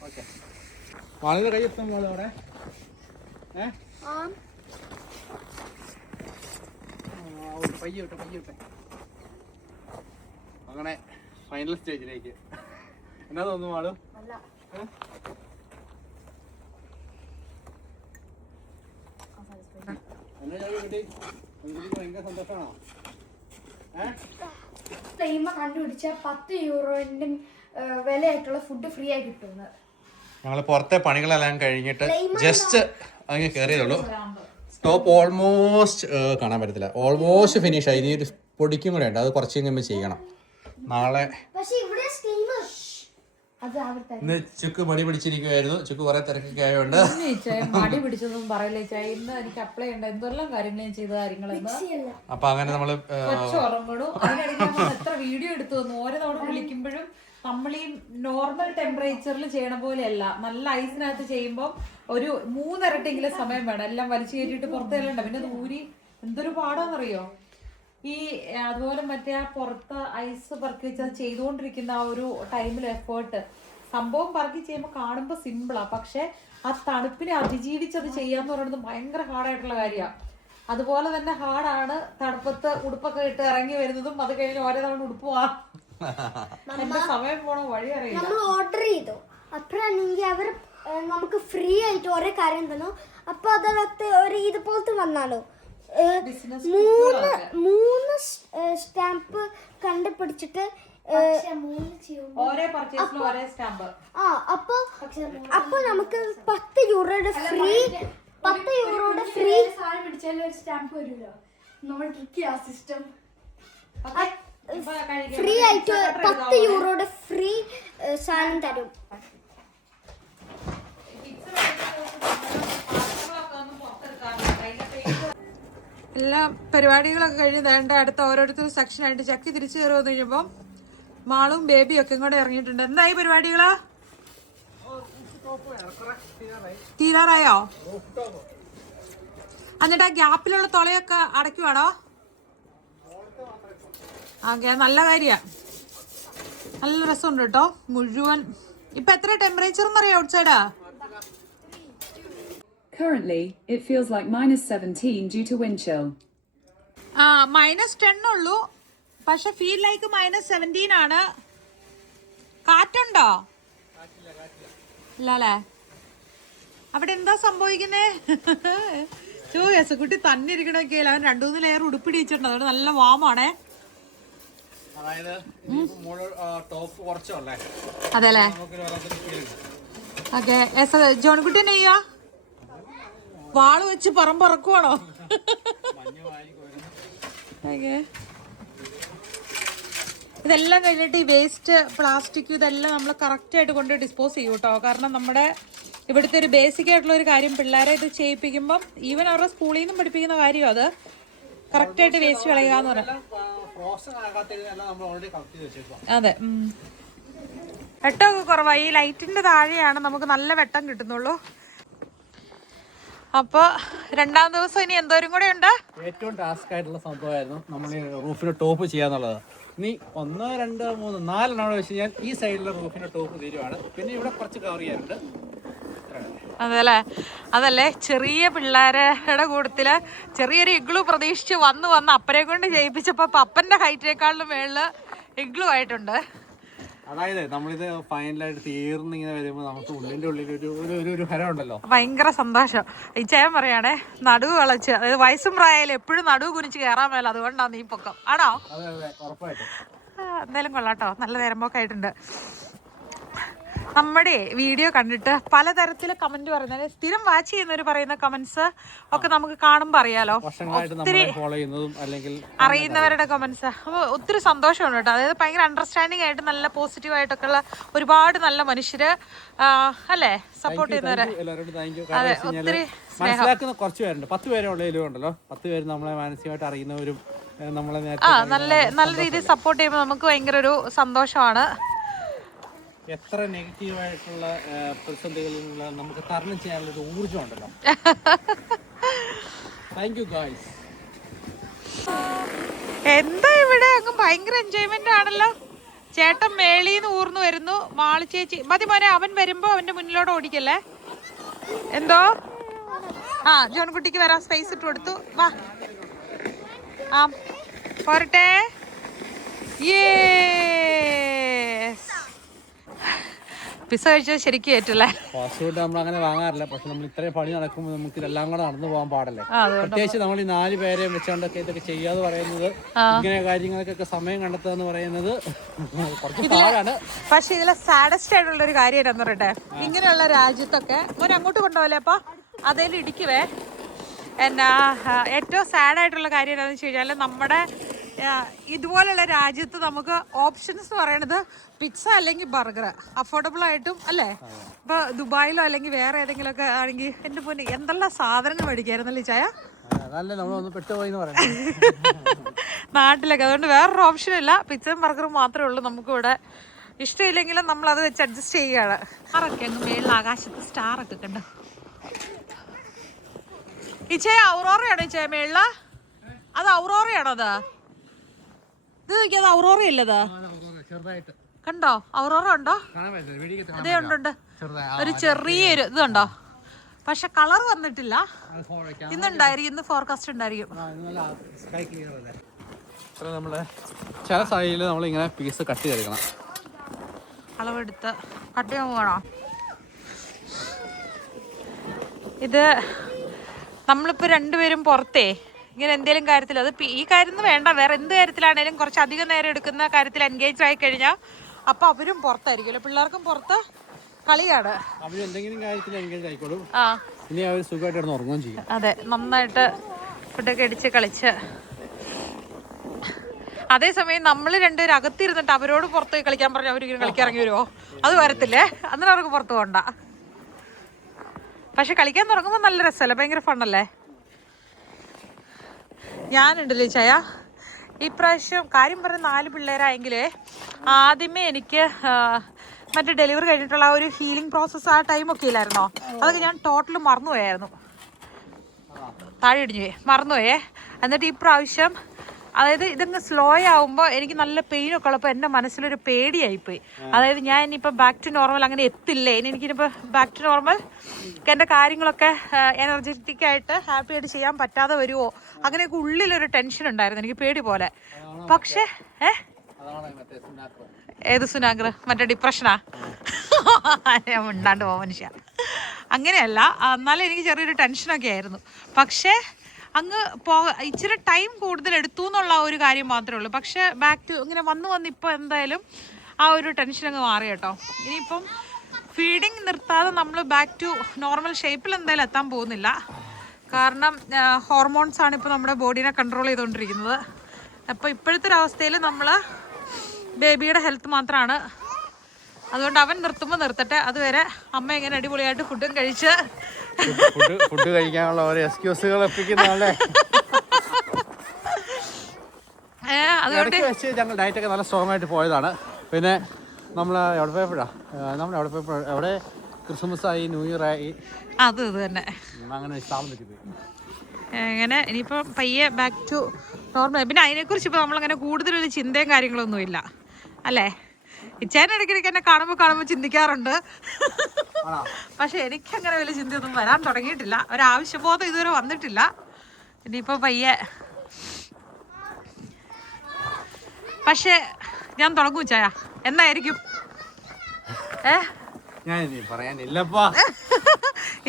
ഓക്കെ, മാളിൻ്റെ കൈ എത്തും മാളും അവിടെ. പയ്യെ വിട്ടെ. അങ്ങനെ ഫൈനൽ സ്റ്റേജിലേക്ക്. എന്നാ തോന്നുന്നു മാളു? ഭയങ്കര സന്തോഷമാണോ? കണ്ടുപിടിച്ച 10 യൂറോന്റെ വിലയായിട്ടുള്ള ഫുഡ് ഫ്രീ ആയി കിട്ടുന്നത്. ഞങ്ങൾ പുറത്തെ പണികളെല്ലാം കഴിഞ്ഞിട്ട് ജസ്റ്റ് അങ്ങനെ കയറിയതുള്ളൂ. ടോപ്പ് ഓൾമോസ്റ്റ് കാണാൻ പറ്റത്തില്ല, ഓൾമോസ്റ്റ് ഫിനിഷ് ആയി. ഇനി ഒരു പൊടിക്കും കൂടെ ഉണ്ട്, അത് കുറച്ച് കഴിയുമ്പോൾ ചെയ്യണം. നാളെ ഇന്ന് ചുക്ക് മടി പിടിച്ചിരിക്കുവായിരുന്നു. ചുക്ക് കുറെ തിരക്കൊക്കെ ആയതുകൊണ്ട് മടി പിടിച്ചൊന്നും പറയില്ല. ഇന്ന് എനിക്ക് അപ്ലൈ ഉണ്ട് എന്തെല്ലാം കാര്യങ്ങൾ ഞാൻ ചെയ്ത കാര്യങ്ങളെന്ന്. അപ്പൊ അങ്ങനെ നമ്മള് ഉറങ്ങണു. അതിനിടയ്ക്ക് എത്ര വീഡിയോ എടുത്തു വന്നു. ഓരോ തവണ വിളിക്കുമ്പോഴും നമ്മൾ ഈ നോർമൽ ടെമ്പറേച്ചറിൽ ചെയ്യണ പോലെയല്ല, നല്ല ഐസിനകത്ത് ചെയ്യുമ്പോൾ ഒരു 3 ഇരട്ടിയെങ്കിലും സമയം വേണം. എല്ലാം വലിച്ചു കയറ്റിയിട്ട് പുറത്തെല്ലാം പിന്നെ അത് ഊരി എന്തൊരു പാടാന്നറിയോ. ഈ അതുപോലെ മറ്റേ ആ പുറത്ത് ഐസ് പറക്കി വെച്ച് ചെയ്തുകൊണ്ടിരിക്കുന്ന ആ ഒരു ടൈമിൽ എഫേർട്ട്. സംഭവം പറക്കി ചെയ്യുമ്പോൾ കാണുമ്പോൾ സിമ്പിളാ, പക്ഷെ ആ തണുപ്പിനെ അതിജീവിച്ചത് ചെയ്യാന്ന് പറയുന്നത് ഭയങ്കര ഹാർഡായിട്ടുള്ള കാര്യമാണ്. അതുപോലെ തന്നെ ഹാർഡാണ് തണുപ്പത്ത് ഉടുപ്പൊക്കെ ഇട്ട് ഇറങ്ങി വരുന്നതും. അത് കഴിഞ്ഞ് ഓരോ തവണ ഉടുപ്പ് എന്റെ സമയം പോണ വഴി അറിയില്ല. നമ്മൾ ഓർഡർ ചെയ്തു, അപ്പോഴാണെങ്കിൽ അവർ നമുക്ക് ഫ്രീ ആയിട്ട് ഓരോ കാര്യം തന്നു. അപ്പൊ അതിനകത്ത് ഒരു ഇതുപോലത്തെ വന്നാലോ മൂന്ന് സ്റ്റാമ്പ് കണ്ടുപിടിച്ചിട്ട് അപ്പൊ നമുക്ക് 10 യൂറോയുടെ ഫ്രീ ഫ്രീ ആയിട്ട് 10 യൂറോയുടെ ഫ്രീ സാധനം തരും. എല്ലാ പരിപാടികളൊക്കെ കഴിഞ്ഞ് വേണ്ട അടുത്ത ഓരോരുത്തരും സെക്ഷനായിട്ട് ചക്കി തിരിച്ചു കയറുമെന്ന് കഴിഞ്ഞപ്പോൾ മാളും ബേബിയും ഒക്കെ ഇങ്ങോട്ട് ഇറങ്ങിയിട്ടുണ്ട്. എന്തായി പരിപാടികള്? തീരാറായോ? എന്നിട്ട് ആ ഗ്യാപ്പിലുള്ള തുളയൊക്കെ അടയ്ക്കുവാണോ? ഓക്കെ, നല്ല കാര്യ. നല്ല രസമുണ്ട് കേട്ടോ. മുഴുവൻ ഇപ്പൊ എത്ര ടെമ്പറേച്ചർ എന്നറിയോ ഔട്ട്സൈഡാ? Currently, it feels like -17 due to wind chill. -10 ഉള്ളൂ, പക്ഷെ ഫീൽ ലൈക്ക് -17 ആണ്. കാറ്റുണ്ടോ? ഇല്ലല്ലേ? അവിടെ എന്താ സംഭവിക്കുന്നേ? യസുകുട്ടി തന്നെ ഇരിക്കണൊക്കെ അവൻ 2-3 ലെയർ ഉടുപ്പിടി വെച്ചിട്ടുണ്ട്. അതുകൊണ്ട് നല്ല വാമാണേ. അതെല്ലേ? ഓക്കെ, ജോൺകുട്ടി തന്നെ ചെയ്യാ? വാള് വെച്ച് പറമ്പറക്കുവാണോ? ഇതെല്ലാം കഴിഞ്ഞിട്ട് ഈ വേസ്റ്റ് പ്ലാസ്റ്റിക് ഇതെല്ലാം നമ്മൾ കറക്റ്റായിട്ട് കൊണ്ട് ഡിസ്പോസ് ചെയ്യും കേട്ടോ. കാരണം നമ്മുടെ ഇവിടുത്തെ ഒരു ബേസിക് ആയിട്ടുള്ള ഒരു കാര്യം, പിള്ളേരെ ഇത് ചെയ്യിപ്പിക്കുമ്പം ഈവൻ അവരുടെ സ്കൂളിൽ നിന്നും പഠിപ്പിക്കുന്ന കാര്യം അത് കറക്റ്റായിട്ട് വേസ്റ്റ് കളയുക എന്ന് പറയാം. അതെ, വെട്ടമൊക്കെ കുറവായി. ഈ ലൈറ്റിന്റെ താഴെയാണ് നമുക്ക് നല്ല വെട്ടം കിട്ടുന്നുള്ളൂ. അപ്പൊ 2ാം ദിവസം ഇനി എന്തോരും കൂടെ ഉണ്ട്. ഏറ്റവും ടാസ്ക് ആയിട്ടുള്ള സംഭവമായിരുന്നു നമ്മൾ റൂഫിന് ടോപ്പ് ചെയ്യാന്നുള്ളത്. ഇനി 1, 2, 3, 4 വെച്ച് കഴിഞ്ഞാൽ ഈ സൈഡിലെ റൂഫിന്റെ ടോപ്പ് തീരുവാണ്. പിന്നെ ഇവിടെ കുറച്ച് കവർ ചെയ്യാനുണ്ട്. അതല്ലേ ചെറിയ പിള്ളേരുടെ കൂട്ടത്തില് ചെറിയൊരു ഇഗ്ലു പ്രതീക്ഷിച്ച് വന്ന് അപ്പനെ കൊണ്ട് ചെയ്യിപ്പിച്ചപ്പോ പപ്പന്റെ ഹൈറ്റിനേക്കാളും മേളില് ഇഗ്ലു ആയിട്ടുണ്ട്. അതായത് നമ്മളിത് ഫൈനലായിട്ട് തീർന്നിങ്ങനെ വരുമ്പോൾ നമുക്ക് ഉള്ളിന്റെ ഉള്ളിൽ ഒരു ഹരം ഉണ്ടല്ലോ, ഭയങ്കര സന്തോഷം. ഈ ചേൻ പറയാണേ, നടുവ് കളച്ച്, അതായത് വയസ്സും പ്രായാലും എപ്പോഴും നടുവ് കുനിച്ച് കയറാൻ മേല, അതുകൊണ്ടാണ് ഈ പൊക്കം. ആണോ? എന്തായാലും കൊള്ളാട്ടോ, നല്ല നേരമ്പോക്കായിട്ടുണ്ട്. നമ്മുടെ വീഡിയോ കണ്ടിട്ട് പലതരത്തില് കമന്റ് പറയുന്നത്, സ്ഥിരം വാച്ച് ചെയ്യുന്നവർ പറയുന്ന കമന്റ്സ് ഒക്കെ നമുക്ക് കാണുമ്പോൾ അറിയാലോ, ഒത്തിരി അറിയുന്നവരുടെ കമന്റ്സ്. അപ്പോൾ ഒത്തിരി സന്തോഷമുണ്ട് കേട്ടോ. അതായത് ഭയങ്കര അണ്ടർസ്റ്റാൻഡിങ് ആയിട്ട് നല്ല പോസിറ്റീവ് ആയിട്ടൊക്കെ ഉള്ള ഒരുപാട് നല്ല മനുഷ്യര് അല്ലേ സപ്പോർട്ട് ചെയ്യുന്നവര്. അതെ, ഒത്തിരി മനസ്സിലാക്കുന്ന കുറച്ച് പേരുണ്ട്. 10 പേരെ ഉള്ളതിലുണ്ടല്ലോ, 10 പേര് നമ്മളെ മാനസികമായിട്ട് അറിയുന്നവരും നമ്മളെ നല്ല രീതിയിൽ സപ്പോർട്ട് ചെയ്യുമ്പോൾ നമുക്ക് ഭയങ്കര ഒരു സന്തോഷമാണ്. എത്ര നെഗറ്റീവായിട്ടുള്ള പ്രതിസന്ധികളിൽ നമുക്ക് തരണം ചെയ്യാനുള്ള ഒരു ഊർജ്ജം ഉണ്ടല്ലോ. Thank you guys. എന്താ ഇവിടെ അങ്ങ് ഭയങ്കര എൻജോയ്മെന്റ് ആണല്ലോ. ചേട്ടൻ മേളീന്ന് ഊർന്നു വരുന്നു, മാളി ചേച്ചി മതി മോനെ, അവൻ വരുമ്പോ അവന്റെ മുന്നിലോട്ട് ഓടിക്കല്ലേ. എന്തോ ജോൺകുട്ടിക്ക് വരാൻ സ്പേസ് ഇട്ട് കൊടുത്തു. വാ പോരട്ടെ. പിസ്സ കഴിച്ചത് ശരിക്കും ഏറ്റല്ലേ. ഫാസ്റ്റ് ഫുഡ് നമ്മൾ അങ്ങനെ വാങ്ങാറില്ല, പക്ഷെ നമ്മൾ ഇത്രയും പണി നടക്കുമ്പോൾ നമുക്ക് ഇതെല്ലാം കൂടെ നടന്നു പോകാൻ പാടല്ലേ. പ്രത്യേകിച്ച് നമ്മൾ ഈ 4 പേരെ വെച്ചോണ്ടൊക്കെ ഇതൊക്കെ ചെയ്യാന്ന് പറയുന്നത്, ഇങ്ങനെ കാര്യങ്ങൾക്കൊക്കെ സമയം കണ്ടെത്തുക എന്ന് പറയുന്നത് കുറച്ച് പാടാണ്. പക്ഷെ ഇതിലെ സാഡസ്റ്റ് ആയിട്ടുള്ള ഒരു കാര്യം എന്താന്ന് പറയട്ടെ, ഇങ്ങനെയുള്ള രാജ്യത്തൊക്കെ ഒരു അങ്ങോട്ട് കൊണ്ടുപോകല്ലേ അപ്പൊ അതേലും ഇടിക്കുവേ. എന്നാ ഏറ്റവും സാഡായിട്ടുള്ള കാര്യം എന്താണെന്ന് വെച്ച് കഴിഞ്ഞാൽ, നമ്മുടെ ഇതുപോലുള്ള രാജ്യത്ത് നമുക്ക് ഓപ്ഷൻസ് എന്ന് പറയുന്നത് പിസ്സ അല്ലെങ്കിൽ ബർഗർ അഫോർഡബിൾ ആയിട്ടും അല്ലേ. ഇപ്പൊ ദുബായിലോ അല്ലെങ്കിൽ വേറെ ഏതെങ്കിലും ഒക്കെ ആണെങ്കിൽ എന്റെ പൊന്നെ എന്തെല്ലാം സാധനങ്ങൾ മേടിക്കായിരുന്നല്ലേ ചായ നാട്ടിലൊക്കെ. അതുകൊണ്ട് വേറൊരു ഓപ്ഷൻ ഇല്ല, പിസ്സയും ബർഗറും മാത്രമേ ഉള്ളൂ നമുക്കിവിടെ. ഇഷ്ടമില്ലെങ്കിലും നമ്മൾ അത് വെച്ച് അഡ്ജസ്റ്റ് ചെയ്യുകയാണ്. സ്റ്റാറൊക്കെ അങ്ങ് മേളിൽ ആകാശത്ത് സ്റ്റാറൊക്കെ കണ്ടോ. ഈ ചേ ഔറോറയാണോ ഈ ചേ മേളില? അത് ഔറോറയാണോ? അത് ഇത് നോക്കിയത് ഔറോറയല്ലത്. കണ്ടോ ഔറോറ ഉണ്ടോ? അതേ ഉണ്ട്, ഒരു ചെറിയൊരു ഇതുണ്ടോ, പക്ഷെ കളർ വന്നിട്ടില്ല. ഇന്നുണ്ടായിരിക്കും, ഇന്ന് ഫോർകാസ്റ്റ് ഉണ്ടായിരിക്കും. നമ്മള് ചില സൈഡിൽ നമ്മളിങ്ങനെ പീസ് കട്ട് ചെയ്തെടുക്കണം. അളവെടുത്ത് കട്ട് ചെയ്യാൻ പോകണോ? ഇത് നമ്മളിപ്പോൾ 2 പേരും പുറത്തേ ഇങ്ങനെ എന്തെങ്കിലും കാര്യത്തിൽ, അത് ഈ കാര്യം വേണ്ട, വേറെ എന്ത് കാര്യത്തിലാണേലും കുറച്ച് അധികം നേരം എടുക്കുന്ന കാര്യത്തിൽ എൻഗേജ് ആയി കഴിഞ്ഞാൽ അപ്പൊ അവരും പുറത്തായിരിക്കുമല്ലോ, പിള്ളേർക്കും പുറത്ത് കളിയാണ്. എന്തെങ്കിലും കാര്യത്തിൽ എൻഗേജ് ആയിക്കോളും. ഇനി അവർ സുഖമായിട്ട് ഉറങ്ങുകയും ചെയ്യും. അതെ, നന്നായിട്ട് ഫുഡൊക്കെ അടിച്ച് കളിച്ച്. അതേസമയം നമ്മൾ രണ്ടുപേരും അകത്തിരുന്നിട്ട് അവരോട് പുറത്ത് പോയി കളിക്കാൻ പറഞ്ഞാൽ അവരിങ്ങനെ കളിക്കിറങ്ങി വരുമോ? അത് വരത്തില്ലേ, അന്നേരം അവർക്ക് പുറത്ത് പോകണ്ട. പക്ഷെ കളിക്കാൻ തുടങ്ങുമ്പോൾ നല്ല രസമല്ലേ, ഭയങ്കര ഫണ്ണല്ലേ. ഞാനുണ്ടല്ലേ ചായ, ഇപ്രാവശ്യം കാര്യം പറഞ്ഞ 4 പിള്ളേരായെങ്കിലേ ആദ്യമേ എനിക്ക് മറ്റേ ഡെലിവറി കഴിഞ്ഞിട്ടുള്ള ഒരു ഹീലിംഗ് പ്രോസസ്സ് ആ ടൈമൊക്കെ ഇല്ലായിരുന്നോ, അതൊക്കെ ഞാൻ ടോട്ടൽ മറന്നുപോയായിരുന്നു. താഴെ ഇടിഞ്ഞു മറന്നുപോയേ. എന്നിട്ട് ഈ പ്രാവശ്യം അതായത് ഇതങ്ങ് സ്ലോ ആവുമ്പോൾ എനിക്ക് നല്ല പെയിനൊക്കെ ഉള്ളപ്പോൾ എൻ്റെ മനസ്സിലൊരു പേടിയായിപ്പോയി. അതായത് ഞാൻ ഇനിയിപ്പോൾ ബാക്ക് ടു നോർമൽ അങ്ങനെ എത്തില്ലേ, ഇനി എനിക്കിനിപ്പോൾ ബാക്ക് ടു നോർമൽ എൻ്റെ കാര്യങ്ങളൊക്കെ എനർജറ്റിക് ആയിട്ട് ഹാപ്പി ആയിട്ട് ചെയ്യാൻ പറ്റാതെ വരുമോ, അങ്ങനെയൊക്കെ ഉള്ളിലൊരു ടെൻഷൻ ഉണ്ടായിരുന്നു, എനിക്ക് പേടി പോലെ. പക്ഷേ ഏത് സുനാഗ്ര, മറ്റേ ഡിപ്രഷനാ, ഞാൻ മിണ്ടാണ്ട് പോവാ മനുഷ്യ. അങ്ങനെയല്ല, എന്നാലും എനിക്ക് ചെറിയൊരു ടെൻഷനൊക്കെ ആയിരുന്നു. പക്ഷേ അങ്ങ് ഇച്ചിരി ടൈം കൂടുതൽ എടുത്തു എന്നുള്ള ഒരു കാര്യം മാത്രമേ ഉള്ളൂ. പക്ഷേ ബാക്ക് ടു ഇങ്ങനെ വന്ന് ഇപ്പോൾ എന്തായാലും ആ ഒരു ടെൻഷൻ അങ്ങ് മാറി കേട്ടോ. ഇനിയിപ്പം ഫീഡിങ് നിർത്താതെ നമ്മൾ ബാക്ക് ടു നോർമൽ ഷേപ്പിൽ എന്തായാലും എത്താൻ പോകുന്നില്ല. കാരണം ഹോർമോൺസാണ് ഇപ്പോൾ നമ്മുടെ ബോഡീനെ കൺട്രോൾ ചെയ്തുകൊണ്ടിരിക്കുന്നത്. അപ്പോൾ ഇപ്പോഴത്തെ ഒരു അവസ്ഥയിൽ നമ്മൾ ബേബിയുടെ ഹെൽത്ത് മാത്രമാണ്. അതുകൊണ്ട് അവൻ നിർത്തുമ്പോൾ നിർത്തട്ടെ, അതുവരെ അമ്മ ഇങ്ങനെ അടിപൊളിയായിട്ട് ഫുഡും കഴിച്ച് ഫുഡ് കഴിക്കാനുള്ള ഓരോ എക്സ്ക്യൂസുകൾ എത്തിക്കുന്നതല്ലേ. അതുകൊണ്ട് ഞങ്ങൾ ഡയറ്റൊക്കെ നല്ല സ്ട്രോങ് ആയിട്ട് പോയതാണ്. പിന്നെ നമ്മൾ എവിടെ പോയപ്പോഴാണ് എവിടെ ക്രിസ്മസ് ആയി, ന്യൂ ഇയർ ആയി, അത് തന്നെ അങ്ങനെ സ്ഥാപനത്തിൽ പോയി. അങ്ങനെ ഇനിയിപ്പം പയ്യെ ബാക്ക് ടു നോർമൽ. പിന്നെ അതിനെക്കുറിച്ച് ഇപ്പോൾ നമ്മളങ്ങനെ കൂടുതലൊരു ചിന്തയും കാര്യങ്ങളൊന്നും ഇല്ല അല്ലേ. ഇച്ചാൻ ഇടയ്ക്കിടയ്ക്ക് എന്നെ കാണുമ്പോൾ ചിന്തിക്കാറുണ്ട്. പക്ഷെ എനിക്കങ്ങനെ വലിയ ചിന്തയൊന്നും വരാൻ തുടങ്ങിയിട്ടില്ല, ഒരാവശ്യബോധം ഇതുവരെ വന്നിട്ടില്ല. ഇനിയിപ്പോൾ പയ്യെ പക്ഷെ ഞാൻ തുടങ്ങും ചായ. എന്നായിരിക്കും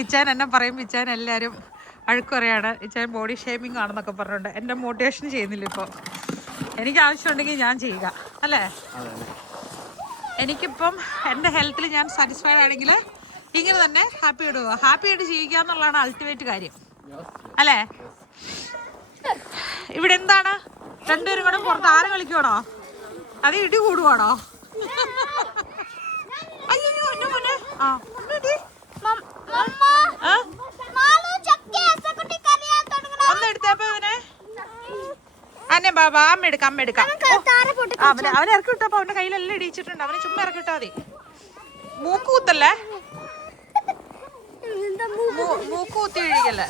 ഇച്ചാൻ എന്നെ പറയും, ഇച്ചാൻ എല്ലാവരും അഴുക്ക് പറയാണ്, ഇച്ചാൻ ബോഡി ഷേമിങ് ആണെന്നൊക്കെ പറഞ്ഞിട്ടുണ്ട്. എൻ്റെ മോട്ടിവേഷൻ ചെയ്യുന്നില്ല ഇപ്പോൾ. എനിക്ക് ആവശ്യമുണ്ടെങ്കിൽ ഞാൻ ചെയ്യുക അല്ലേ. എനിക്കിപ്പം എൻ്റെ ഹെൽത്തിൽ ഞാൻ സാറ്റിസ്ഫൈഡ് ആണെങ്കിൽ ഇങ്ങനെ തന്നെ ഹാപ്പി ആയിട്ട് ജീവിക്കുക എന്നുള്ളതാണ് അൾട്ടിമേറ്റ് കാര്യം അല്ലേ. ഇവിടെ എന്താണ് രണ്ടുപേരും കൂടെ പുറത്ത് ആറ് കളിക്കുവാണോ, അത് ഇടി കൂടുവാണോ? അയ്യോ എൻ്റെ മോനെ, ഒന്ന് എടുത്തപ്പോ ഇവനെ അന്നെ ബാബാ അമ്മ എടുക്കാം അവനെ ഇറക്കി വിട്ടപ്പോ അവന്റെ കയ്യിലെല്ലാം ഇടിച്ചിട്ടുണ്ട്. അവനെ ചുമ്മാ ഇറക്കി വിട്ടാ മതി. മൂക്ക് കുത്തല്ലേ, മൂക്ക് കുത്തി ഇഴിക്കല്ലേ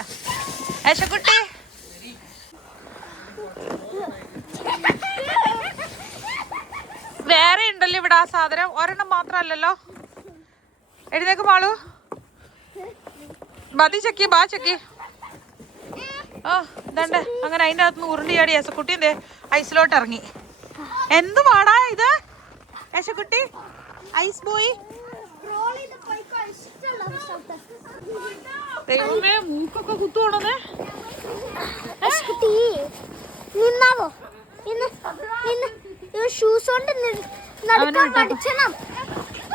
യശക്കുട്ടി. വേറെ ഉണ്ടല്ലോ ഇവിടെ ആ സാധനം, ഒരെണ്ണം മാത്രല്ലല്ലോ. എഴുന്നേക്ക് മാളു, മതി ചക്കി ബാ ചക്കി. ആ ഇതണ്ട് അങ്ങനെ അതിൻ്റെ അകത്തുനിന്ന് ഉരുണ്ടിയാടി യശക്കുട്ടി എന്തേ ഐസിലോട്ട് ഇറങ്ങി. എന്ത് പാടാ ഇത് യശക്കുട്ടി, ഐസ് ബോയ്. ദൈവമേ, മൂക്കൊക്കെ കുത്തുവാണേ.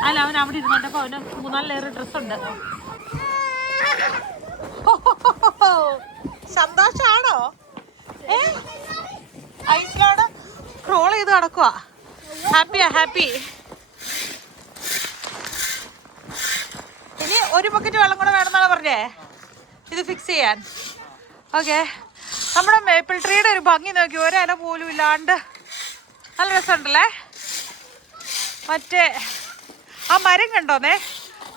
അല്ല അവൻ അവിടെ ഇരുന്നോണ്ടപ്പോ അവന് 3-4 ലെയർ ഡ്രസ്സുണ്ട്. സന്തോഷാണോ? ഐസിലോട് ക്രോൾ ചെയ്ത് നടക്കുക. ഹാപ്പി. ഇനി ഒരു ബക്കറ്റ് വെള്ളം കൂടെ വേണമെന്നാണ് പറഞ്ഞേ ഇത് ഫിക്സ് ചെയ്യാൻ. ഓക്കെ, നമ്മുടെ മേപ്പിൾ ട്രീയുടെ ഒരു ഭംഗി നോക്കി, ഒരില പോലും ഇല്ലാണ്ട് നല്ല രസമുണ്ടല്ലേ. മറ്റേ ആ മരം കണ്ടോന്നേ,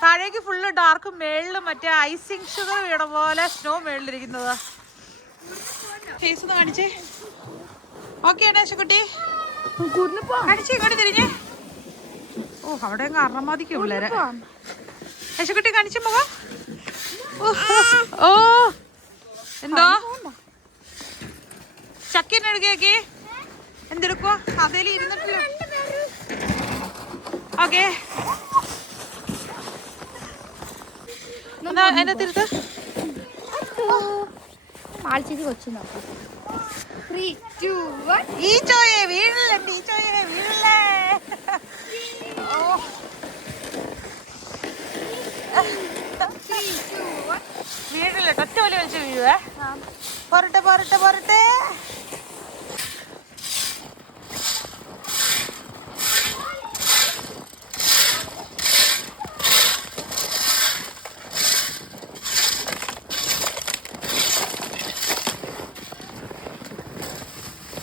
താഴേക്ക് ഫുള്ള് ഡാർക്ക്, മേളില് മറ്റേ ഐസിങ് ഷുഗർ വീണ പോലെ സ്നോ മേളിലിരിക്കുന്നത്. ഫേസ് ഒന്ന് കാണിച്ചേ. ഓക്കെ ആണ് യശക്കുട്ടി, കാണിച്ചേ ഇങ്ങോട്ട് തിരിഞ്ഞേ. ഓ അവിടെ അങ്ങ് അറമാതിക്കും പിള്ളേരെ. യശക്കുട്ടി കാണിച്ച മുഖം. ഓ എന്തോ ചക്കിനെ എടുക്കേക്ക് എന്തെടുക്കുവാ, അതേലും ഇരുന്നിട്ടില്ല. ഓക്കെ എന്നാ എന്നെ തിരുത്ത്. പാളിച്ചേരി കൊച്ചു നോക്കാം 3, 2, 1 ഈ ചോയെ വീഴല്ലേ ഈ ചോയെ വീഴല്ലേ വീഴില്ല ഒറ്റ പോലെ വലിച്ച് വീഴുവേ പോരട്ടെ പോരട്ടെ പോരട്ടെ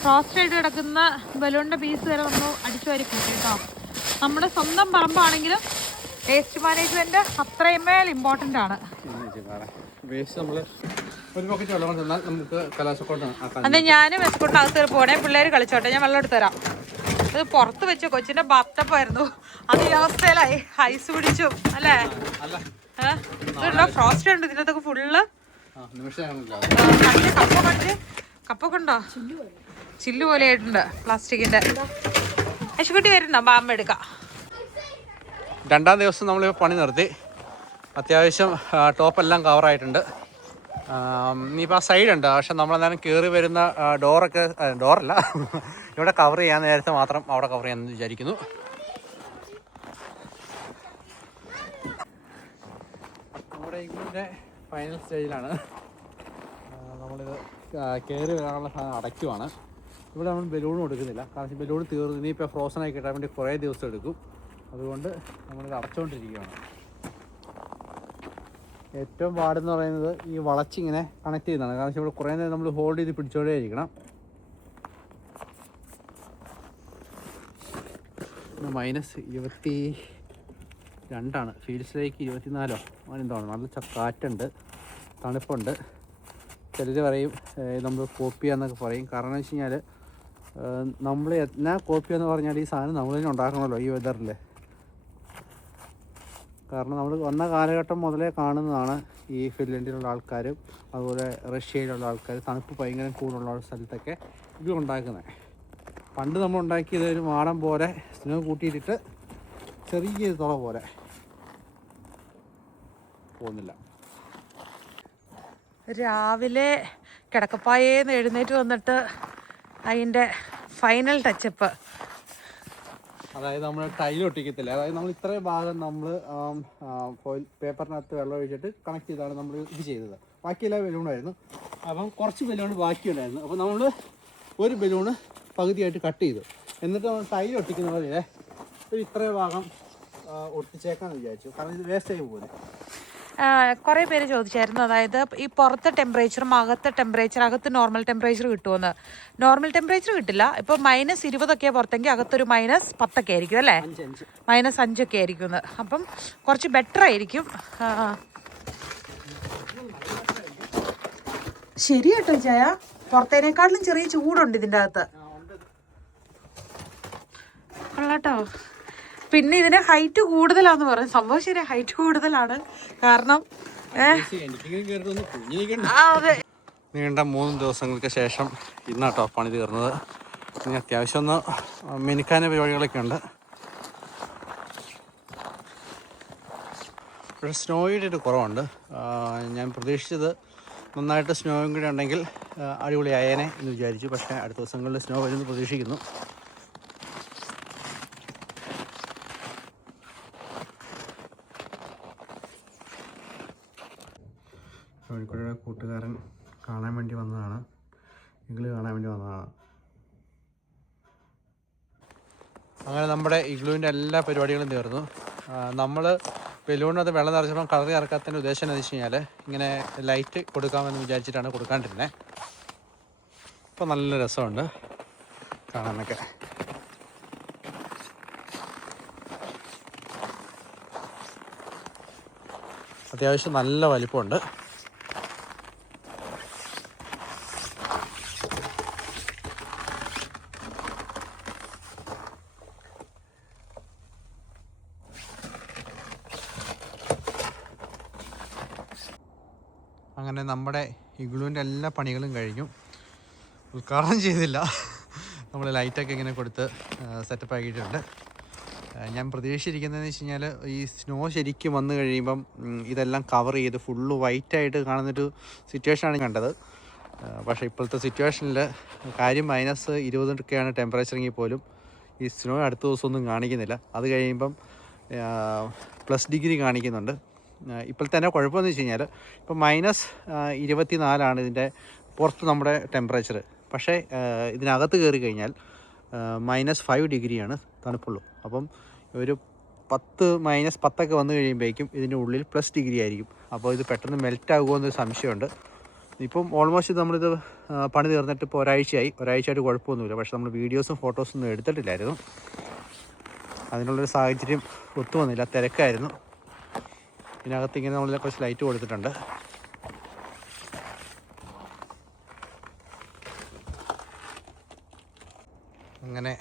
ഫ്രോസ്റ്റ് ആയിട്ട് കിടക്കുന്ന ബലൂണിന്റെ പീസ് വരെ നമ്മൾ അടിച്ചു വാരി കൂട്ടി കേട്ടോ. നമ്മുടെ സ്വന്തം പറമ്പാണെങ്കിലും വേസ്റ്റ് മാനേജ്മെന്റ് അത്രയുമേൽ ഇമ്പോർട്ടൻ്റ് ആണ്. അതെ ഞാനും വെസ്കോട്ടിനകത്ത് കയറി പോണേ, പിള്ളേർ കളിച്ചോട്ടെ, ഞാൻ വെള്ളം എടുത്തു തരാം. ഇത് പുറത്ത് വെച്ച് കൊച്ചിന്റെ ബാത്തപ്പായിരുന്നു, അത് ഈ അവസ്ഥയിലായി ഐസ് പിടിച്ചു അല്ലേ. ഇതുണ്ടോ ഫ്രോസ്റ്റ് ഉണ്ട് ഇതിനകത്തൊക്കെ ഫുള്ള്. കപ്പൊക്കെ ഉണ്ടോ? ചില്ല് പോലെ ആയിട്ടുണ്ട് പ്ലാസ്റ്റിക്കിന്റെ. യശുക്കുട്ടി വരുന്നുണ്ടോ? ബാമ്പ എടുക്കാം. രണ്ടാം ദിവസം നമ്മൾ പണി നിർത്തി. അത്യാവശ്യം ടോപ്പെല്ലാം കവറായിട്ടുണ്ട്. ഇനിയിപ്പോൾ ആ സൈഡുണ്ട്, പക്ഷെ നമ്മളെന്തായാലും കയറി വരുന്ന ഡോറല്ല ഇവിടെ കവർ ചെയ്യാൻ നേരത്തെ മാത്രം അവിടെ കവർ ചെയ്യാമെന്ന് വിചാരിക്കുന്നു. നമ്മുടെ ഇതിൻ്റെ ഫൈനൽ സ്റ്റേജിലാണ്. നമ്മളിത് കയറി വരാനുള്ള സാധനം അടയ്ക്കുവാണ്. ഇവിടെ നമ്മൾ ബലൂൺ കൊടുക്കുന്നില്ല, കാരണം ബലൂൺ തീർന്നു. ഇനിയിപ്പോൾ ഫ്രോസണായി കിട്ടാൻ വേണ്ടി കുറേ ദിവസം എടുക്കും. അതുകൊണ്ട് നമ്മളിത് അടച്ചുകൊണ്ടിരിക്കുകയാണ്. ഏറ്റവും പാടെന്ന് പറയുന്നത് ഈ വളച്ചിങ്ങനെ കണക്ട് ചെയ്യുന്നതാണ്. കാരണം ഇവിടെ കുറേ നേരം നമ്മൾ ഹോൾഡ് ചെയ്ത് പിടിച്ചോണ്ടേ ഇരിക്കണം. -22 ഫീൽഡ്സിലേക്ക് 24 അങ്ങനെന്താണ്. നല്ല കാറ്റുണ്ട്, തണുപ്പുണ്ട്. ചിലർ പറയും നമ്മൾ കോപ്പി എന്നൊക്കെ പറയും. കാരണം എന്ന് വെച്ച് കഴിഞ്ഞാൽ നമ്മൾ എന്നാ കോപ്പി എന്ന് പറഞ്ഞാൽ ഈ സാധനം നമ്മൾ തന്നെ ഉണ്ടാക്കണമല്ലോ ഈ വെതറിൽ. കാരണം നമ്മൾ വന്ന കാലഘട്ടം മുതലേ കാണുന്നതാണ് ഈ ഫിൻലൻഡിലുള്ള ആൾക്കാരും അതുപോലെ റഷ്യയിലുള്ള ആൾക്കാർ തണുപ്പ് ഭയങ്കര കൂടുതലുള്ള സ്ഥലത്തൊക്കെ ഇത് ഉണ്ടാക്കുന്നത്. പണ്ട് നമ്മൾ ഉണ്ടാക്കിയത് ഒരു മാടം പോലെ സ്നോ കൂട്ടിയിട്ടിട്ട് ചെറിയ തുള പോലെ പോകുന്നില്ല. രാവിലെ കിടക്കപ്പായേന്ന് എഴുന്നേറ്റ് വന്നിട്ട് അതിൻ്റെ ഫൈനൽ ടച്ചപ്പ്. അതായത് നമ്മൾ ടൈൽ ഒട്ടിക്കത്തില്ല. അതായത് നമ്മൾ ഇത്രയും ഭാഗം നമ്മൾ ഫോയിൽ പേപ്പറിനകത്ത് വെള്ളം ഒഴിച്ചിട്ട് കണക്ട് ചെയ്താണ് നമ്മൾ ഇത് ചെയ്തത്. ബാക്കിയെല്ലാം ബലൂണായിരുന്നു. അപ്പം കുറച്ച് ബലൂൺ ബാക്കിയുണ്ടായിരുന്നു. അപ്പോൾ നമ്മൾ ഒരു ബലൂണ് പകുതിയായിട്ട് കട്ട് ചെയ്തു. എന്നിട്ട് നമ്മൾ ടൈൽ ഒട്ടിക്കുന്ന പോലെ ഒരു ഇത്രയും ഭാഗം ഒട്ടിച്ചേക്കാന്ന് വിചാരിച്ചു. കാരണം ഇത് വേസ്റ്റ് ആയി പോകുന്നത്. കുറേ പേര് ചോദിച്ചായിരുന്നു, അതായത് ഈ പുറത്തെ ടെമ്പറേച്ചറും അകത്തെ ടെമ്പറേച്ചർ, അകത്ത് നോർമൽ ടെമ്പറേച്ചർ കിട്ടുമെന്ന്. നോർമൽ ടെമ്പറേച്ചർ കിട്ടില്ല. ഇപ്പോൾ -20 പുറത്തെങ്കിൽ അകത്തൊരു -10 ആയിരിക്കും അല്ലേ, -5 ആയിരിക്കും. അപ്പം കുറച്ച് ബെറ്റർ ആയിരിക്കും. ശരി കേട്ടോ ചായ, പുറത്തേനേക്കാട്ടിലും ചെറിയ ചൂടുണ്ട് ഇതിൻ്റെ അകത്ത്. കൊള്ളാട്ടോ. പിന്നെ ഇതിന് ഹൈറ്റ് കൂടുതലാന്ന് പറയും. സംഭവം ശരി, ഹൈറ്റ് കൂടുതലാണ്. കാരണം നീണ്ട 3 ദിവസങ്ങൾക്ക് ശേഷം ഇന്നാട്ടോ പണി തീർന്നത്. ഇനി അത്യാവശ്യം ഒന്ന് മിനുക്കാന പരിപാടികളൊക്കെ ഉണ്ട്. പക്ഷേ സ്നോയുടെ ഒരു കുറവുണ്ട്. ഞാൻ പ്രതീക്ഷിച്ചത് നന്നായിട്ട് സ്നോയും കൂടി ഉണ്ടെങ്കിൽ അടിപൊളിയായേനെ എന്ന് വിചാരിച്ചു. പക്ഷേ അടുത്ത ദിവസങ്ങളിൽ സ്നോ വരുമെന്ന് പ്രതീക്ഷിക്കുന്നു. കോഴിക്കോട് കൂട്ടുകാരൻ കാണാൻ വേണ്ടി വന്നതാണ്, ഇഗ്ലു കാണാൻ വേണ്ടി വന്നതാണ്. അങ്ങനെ നമ്മുടെ ഇഗ്ലുവിൻ്റെ എല്ലാ പരിപാടികളും തീർന്നു. നമ്മൾ ബലൂണിനകത്ത് വെള്ളം നിറച്ചപ്പോൾ കളർ ഇറക്കാത്തതിൻ്റെ ഉദ്ദേശം എന്ന് വെച്ച് കഴിഞ്ഞാൽ ഇങ്ങനെ ലൈറ്റ് കൊടുക്കാമെന്ന് വിചാരിച്ചിട്ടാണ് കൊടുക്കാണ്ടിരുന്നത്. ഇപ്പോൾ നല്ല രസമുണ്ട് കാണാനൊക്കെ. അത്യാവശ്യം നല്ല വലിപ്പമുണ്ട്. അങ്ങനെ നമ്മുടെ ഇഗ്ലുവിൻ്റെ എല്ലാ പണികളും കഴിഞ്ഞു. ഉദ്ഘാടനം ചെയ്തില്ല, നമ്മൾ ലൈറ്റൊക്കെ ഇങ്ങനെ കൊടുത്ത് സെറ്റപ്പ് ആക്കിയിട്ടുണ്ട്. ഞാൻ പ്രതീക്ഷിച്ചിരിക്കുന്നതെന്ന് വെച്ച് കഴിഞ്ഞാൽ ഈ സ്നോ ശരിക്കും വന്നു കഴിയുമ്പം ഇതെല്ലാം കവർ ചെയ്ത് ഫുള്ള് വൈറ്റായിട്ട് കാണുന്നൊരു സിറ്റുവേഷനാണ് കണ്ടത്. പക്ഷേ ഇപ്പോഴത്തെ സിറ്റുവേഷനിൽ കാര്യം -20 ടെമ്പറേച്ചറെങ്കിൽ പോലും ഈ സ്നോ അടുത്ത ദിവസമൊന്നും കാണിക്കുന്നില്ല. അത് കഴിയുമ്പം +ഡിഗ്രി കാണിക്കുന്നുണ്ട്. ഇപ്പോൾ തന്നെ കുഴപ്പമെന്ന് വെച്ച് കഴിഞ്ഞാൽ ഇപ്പോൾ -24 ഇതിൻ്റെ പുറത്ത് നമ്മുടെ ടെമ്പറേച്ചർ. പക്ഷേ ഇതിനകത്ത് കയറി കഴിഞ്ഞാൽ -5 ഡിഗ്രിയാണ് തണുപ്പുള്ളൂ. അപ്പം ഒരു -10 വന്നു കഴിയുമ്പോഴേക്കും ഇതിൻ്റെ ഉള്ളിൽ +ഡിഗ്രി ആയിരിക്കും. അപ്പോൾ ഇത് പെട്ടെന്ന് മെൽറ്റ് ആകുമോ എന്നൊരു സംശയമുണ്ട്. ഇപ്പം ഓൾമോസ്റ്റ് നമ്മളിത് പണി തീർന്നിട്ട് ഇപ്പോൾ ഒരാഴ്ചയായിട്ട് കുഴപ്പമൊന്നുമില്ല. പക്ഷേ നമ്മൾ വീഡിയോസും ഫോട്ടോസും ഒന്നും എടുത്തിട്ടില്ലായിരുന്നു. അതിനുള്ളൊരു സാഹചര്യം ഒത്തു വന്നില്ല, തിരക്കായിരുന്നു. ഇതിനകത്ത് ഇങ്ങനെ നമ്മൾ കുറച്ച് ലൈറ്റ് കൊടുത്തിട്ടുണ്ട്. അങ്ങനെ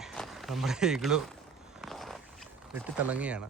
നമ്മുടെ ഇഗ്ലു വെട്ടിത്തിളങ്ങുകയാണ്.